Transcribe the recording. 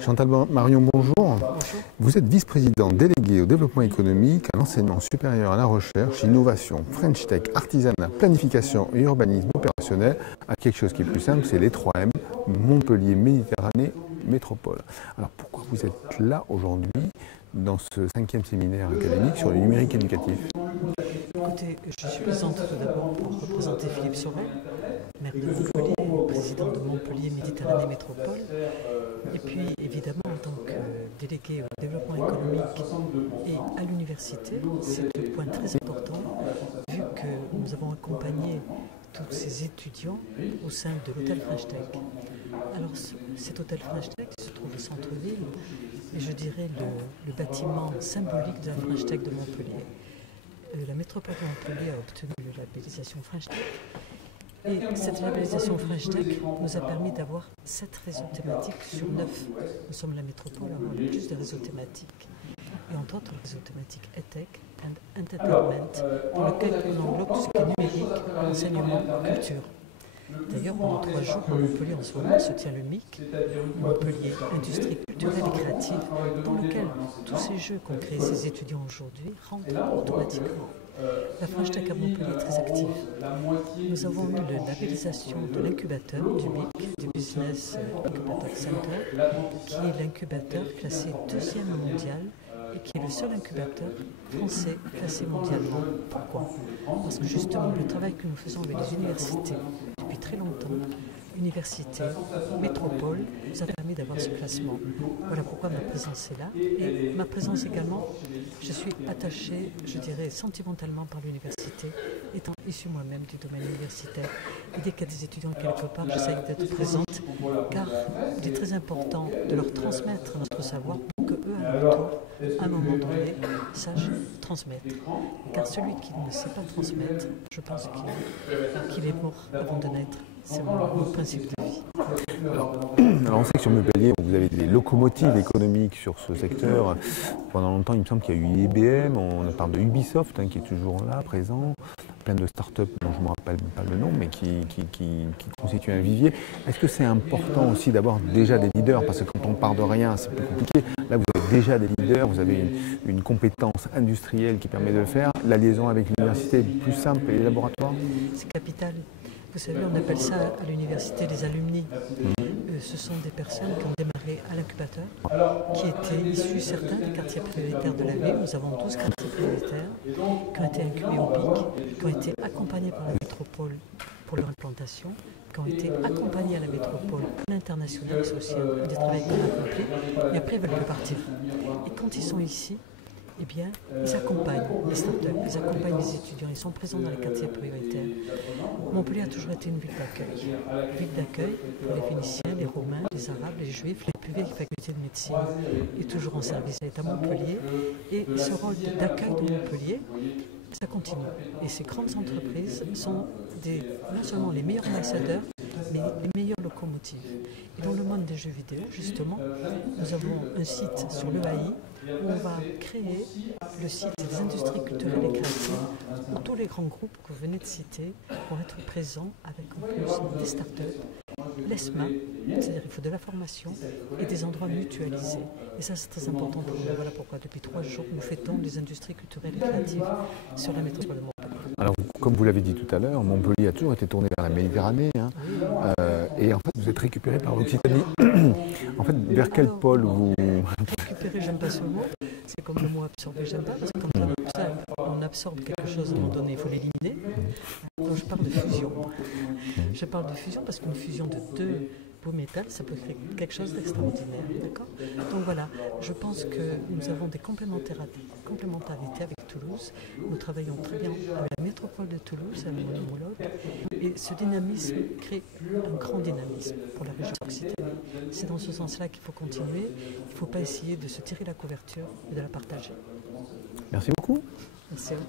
Chantal Marion, bonjour. Bonjour. Vous êtes vice-présidente déléguée au développement économique, à l'enseignement supérieur, à la recherche, innovation, French Tech, artisanat, planification et urbanisme opérationnel, à quelque chose qui est plus simple, c'est les 3M, Montpellier, Méditerranée, Métropole. Alors pourquoi vous êtes là aujourd'hui dans ce 5e séminaire académique sur le numérique éducatif? Écoutez, je suis présente tout d'abord pour représenter Philippe Sauret, maire de Montpellier, président de Montpellier Méditerranée Métropole. Et puis évidemment en tant que délégué au développement économique et à l'université, c'est un point très important vu que nous avons accompagné tous ces étudiants au sein de l'hôtel French Tech. Alors cet hôtel French Tech se trouve au centre-ville et je dirais le bâtiment symbolique de la French Tech de Montpellier. La métropole de Montpellier a obtenu la labellisation French Tech. Et cette labellisation French Tech nous a permis d'avoir 7 réseaux thématiques sur 9. Nous sommes la métropole à avoir le plus de réseaux thématiques. Et entre autres, le réseau thématique EdTech and Entertainment, dans lequel on englobe tout ce qui est numérique, enseignement, culture. D'ailleurs, pendant 3 jours, à Montpellier en ce moment se tient le MIC, Montpellier Industrie culturelle et créative, dans lequel tous ces jeux qu'ont créés ces étudiants aujourd'hui rentrent automatiquement. La French Tech à Montpellier est très active. Nous avons eu la labellisation de l'incubateur du MIC, du Business Incubator Center, qui est l'incubateur classé 2e mondial et qui est le seul incubateur français classé mondialement. Pourquoi? Parce que justement, le travail que nous faisons avec les universités depuis très longtemps, universités, métropole, nous a permis d'avoir ce classement. Voilà pourquoi ma présence est là. Et ma présence également, je suis attachée, je dirais, sentimentalement par l'université, étant issue moi-même du domaine universitaire. Et dès qu'il y a des étudiants quelque part, j'essaie d'être présente, car il est très important de leur transmettre notre savoir pour qu'eux, à leur tour, à un moment donné, sachent transmettre. Car celui qui ne sait pas transmettre, je pense qu'il est mort avant de naître. C'est mon principe de vie. Alors on sait que sur Montpellier, vous avez des locomotives économiques sur ce secteur. Pendant longtemps, il me semble qu'il y a eu IBM, on parle de Ubisoft qui est toujours là, présent, plein de start-up dont je ne me rappelle pas le nom, mais qui constituent un vivier. Est-ce que c'est important aussi d'avoir déjà des leaders? Parce que quand on part de rien, c'est plus compliqué. Là, vous avez déjà des leaders, vous avez une compétence industrielle qui permet de le faire. La liaison avec l'université est plus simple et les laboratoires? C'est capital. Vous savez, on appelle ça à l'université les alumni. Ce sont des personnes qui ont démarré à l'incubateur, qui étaient issus certains des quartiers prioritaires de la ville. Nous avons 12 quartiers prioritaires qui ont été incubés au BIC, qui ont été accompagnés par la métropole pour leur implantation, qui ont été accompagnés à la métropole, à l'international, c'est aussi un des travaux qu'on a accompli, et après ils veulent repartir. Et quand ils sont ici, eh bien, ils accompagnent les startups, ils accompagnent les étudiants, ils sont présents dans les quartiers prioritaires. Montpellier a toujours été une ville d'accueil. Ville d'accueil pour les Phéniciens, les Romains, les Arabes, les Juifs, les plus vieilles facultés de médecine est toujours en service à Montpellier. Et ce rôle d'accueil de Montpellier, ça continue. Et ces grandes entreprises sont non seulement les meilleurs ambassadeurs, mais les meilleures locomotives. Et dans le monde des jeux vidéo, justement, nous avons un site sur le AI où on va créer le site des industries culturelles et créatives où tous les grands groupes que vous venez de citer vont être présents avec en plus des startups, l'ESMA, c'est-à-dire il faut de la formation et des endroits mutualisés. Et ça c'est très important pour nous. Voilà pourquoi depuis 3 jours nous fêtons les industries culturelles et créatives sur la métropole de Montpellier. Alors, comme vous l'avez dit tout à l'heure, Montpellier a toujours été tourné vers la Méditerranée. Et en fait, vous êtes récupéré par l'Occitanie. En fait, vers quel pôle vous... Récupérer, j'aime pas ce mot. C'est comme le mot absorber, j'aime pas. Parce que quand on absorbe quelque chose à un moment donné, il faut l'éliminer. Donc je parle de fusion. Je parle de fusion parce qu'une fusion de 2 beaux métal, ça peut créer quelque chose d'extraordinaire. D'accord ? Donc voilà, je pense que nous avons des complémentarités avec Toulouse. Nous travaillons très bien avec la métropole de Toulouse, avec mon homologue. Et ce dynamisme crée un grand dynamisme pour la région Occitanie. C'est dans ce sens-là qu'il faut continuer. Il ne faut pas essayer de se tirer la couverture et de la partager. Merci beaucoup. Merci à vous.